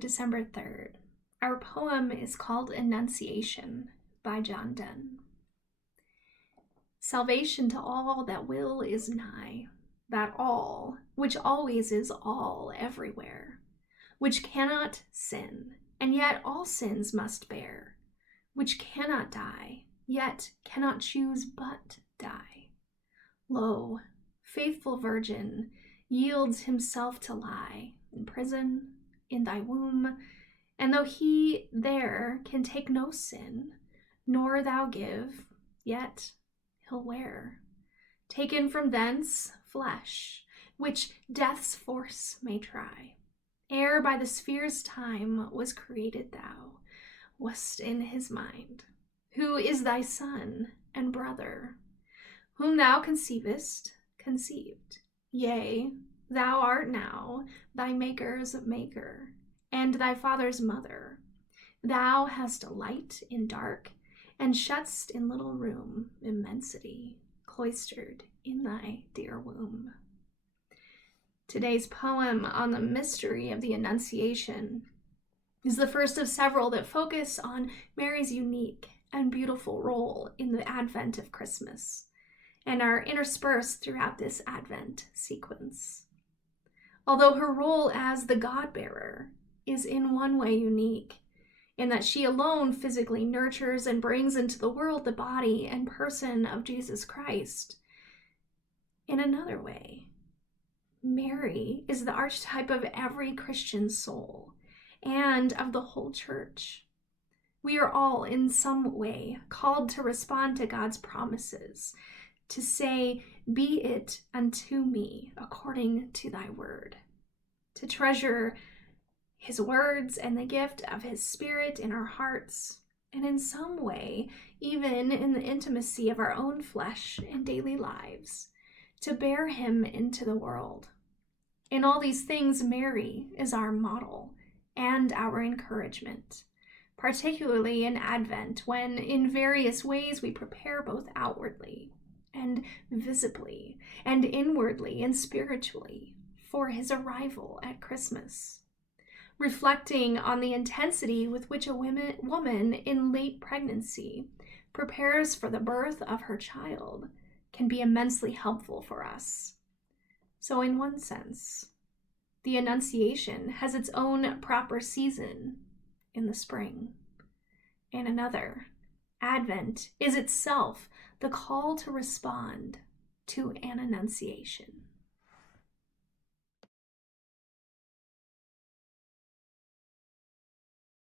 December 3rd. Our poem is called Annunciation by John Donne. Salvation to all that will is nigh, that all, which always is all everywhere, which cannot sin, and yet all sins must bear, which cannot die, yet cannot choose but die. Lo, faithful virgin, yields himself to lie in prison, in thy womb, and though he there can take no sin, nor thou give, yet he'll wear, taken from thence, flesh, which death's force may try. Ere by the sphere's time was created thou, wast in his mind, who is thy son and brother, whom thou conceivest, conceived. Yea, thou art now thy maker's maker, and thy father's mother. Thou hast a light in dark, and shut'st in little room immensity, cloistered in thy dear womb. Today's poem on the mystery of the Annunciation is the first of several that focus on Mary's unique and beautiful role in the advent of Christmas, and are interspersed throughout this Advent sequence. Although her role as the God-bearer is in one way unique, in that she alone physically nurtures and brings into the world the body and person of Jesus Christ, in another way, Mary is the archetype of every Christian soul and of the whole church. We are all in some way called to respond to God's promises, to say, "Be it unto me according to thy word," to treasure his words and the gift of his Spirit in our hearts, and in some way, even in the intimacy of our own flesh and daily lives, to bear him into the world. In all these things, Mary is our model and our encouragement, particularly in Advent, when in various ways we prepare both outwardly and visibly and inwardly and spiritually for his arrival at Christmas. Reflecting on the intensity with which a woman in late pregnancy prepares for the birth of her child can be immensely helpful for us. So in one sense, the Annunciation has its own proper season in the spring. In another, Advent is itself the call to respond to an Annunciation.